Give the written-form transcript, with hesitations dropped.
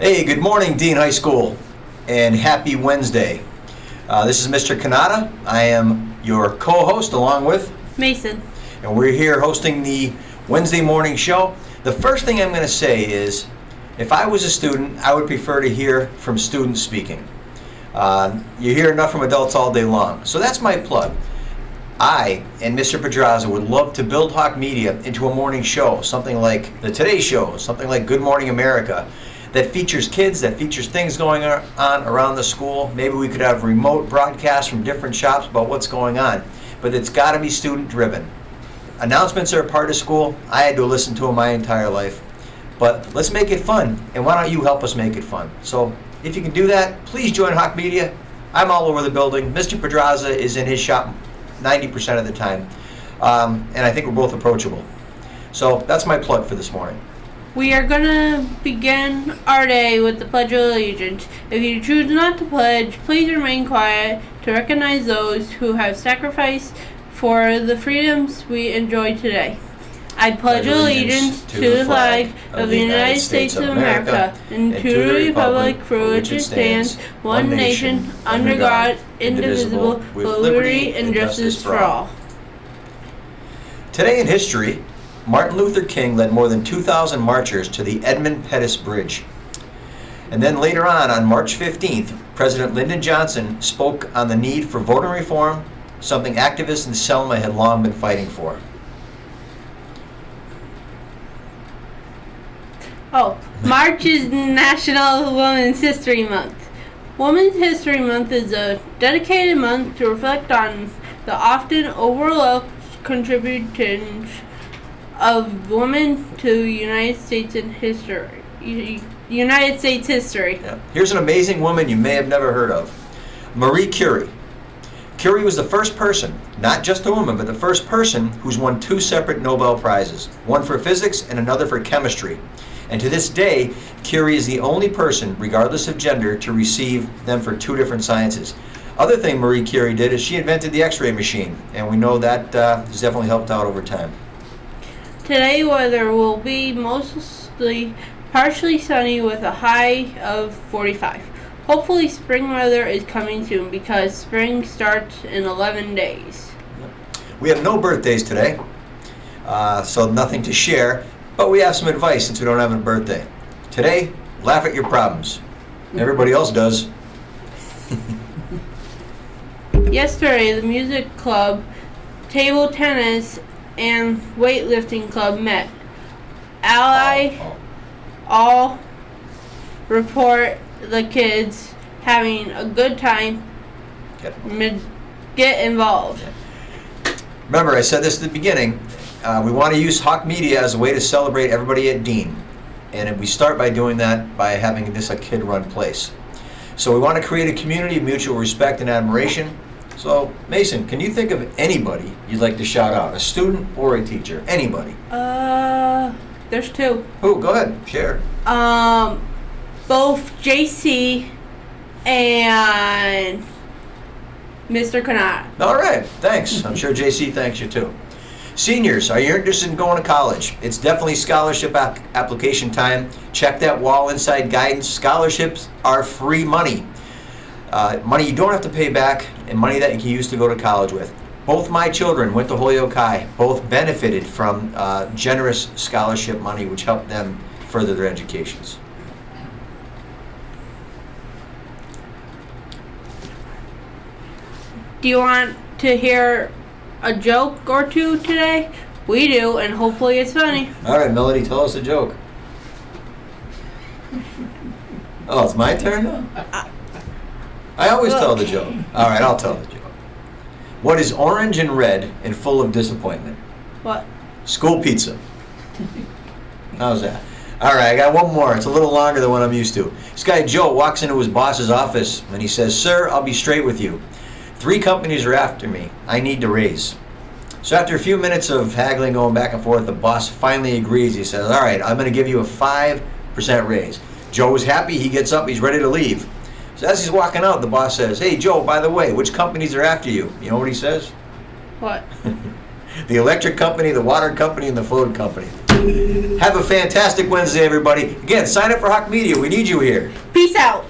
Hey, good morning, Dean High School, and happy Wednesday. This is Mr. Kanata. I am your co-host along with Mason. and we're here hosting the Wednesday morning show. The first thing I'm going to say is, if I was a student, I would prefer to hear from students speaking. You hear enough from adults all day long, so that's my plug. I and Mr. Pedraza would love to build Hawk Media into a morning show, something like the Today Show, something like Good Morning America, that features kids, that features things going on around the school. Maybe we could have remote broadcasts from different shops about what's going on, but it's got to be student driven. Announcements are a part of school. I had to listen to them my entire life, but let's make it fun, and why don't you help us make it fun? So if you can do that, please join Hawk Media. I'm all over the building. Mr. Pedraza is in his shop 90% of the time, and I think we're both approachable. So that's my plug for this morning. We are going to begin our day with the Pledge of Allegiance. If you choose not to pledge, please remain quiet to recognize those who have sacrificed for the freedoms we enjoy today. I pledge allegiance to the flag of the United States of America and to the republic for which it stands, one nation, under God, indivisible, with liberty and justice for all. Today in history, Martin Luther King led more than 2,000 marchers to the Edmund Pettus Bridge. And then later on March 15th, President Lyndon Johnson spoke on the need for voting reform, something activists in Selma had long been fighting for. March is National Women's History Month. Women's History Month is a dedicated month to reflect on the often overlooked contributions of women to United States history. Yeah. Here's an amazing woman you may have never heard of, Marie Curie. Curie was the first person, not just a woman, but the first person who's won two separate Nobel Prizes, one for physics and another for chemistry. And to this day, Curie is the only person, regardless of gender, to receive them for two different sciences. Other thing Marie Curie did is she invented the X-ray machine, and we know that has definitely helped out over time. Today, weather will be mostly partially sunny with a high of 45. Hopefully, spring weather is coming soon because spring starts in 11 days. We have no birthdays today, so nothing to share. But we have some advice since we don't have a birthday. Today, laugh at your problems. Everybody else does. Yesterday, the music club, table tennis, and weightlifting club met. All report the kids having a good time. Get involved. Remember, I said this at the beginning. We want to use Hawk Media as a way to celebrate everybody at Dean. And we start by doing that by having this a kid-run place. So we want to create a community of mutual respect and admiration. So, Mason, can you think of anybody you'd like to shout out? A student or a teacher? Anybody? There's two. Who? Go ahead. Share. Both JC and Mr. Kanata. All right. Thanks. I'm sure JC thanks you too. Seniors, are you interested in going to college? It's definitely scholarship application time. Check that wall inside guidance. Scholarships are free money. Money you don't have to pay back and money that you can use to go to college with. Both my children went to Holyoke High. Both benefited from generous scholarship money which helped them further their educations. Do you want to hear a joke or two today? We do, and hopefully it's funny. All right, Melody, tell us a joke. Oh, it's my turn now? I always tell the joke. All right, I'll tell the joke. What is orange and red and full of disappointment? What? School pizza. How's that? All right, I got one more. It's a little longer than what I'm used to. This guy, Joe, walks into his boss's office and he says, "Sir, I'll be straight with you. 3 companies are after me. I need to raise." So after a few minutes of haggling, going back and forth, the boss finally agrees. He says, "All right, I'm going to give you a 5% raise." Joe is happy. He gets up. He's ready to leave. So as he's walking out, the boss says, "Hey, Joe, by the way, which companies are after you?" You know what he says? What? The electric company, the water company, and the food company. Have a fantastic Wednesday, everybody. Again, sign up for Hawk Media. We need you here. Peace out.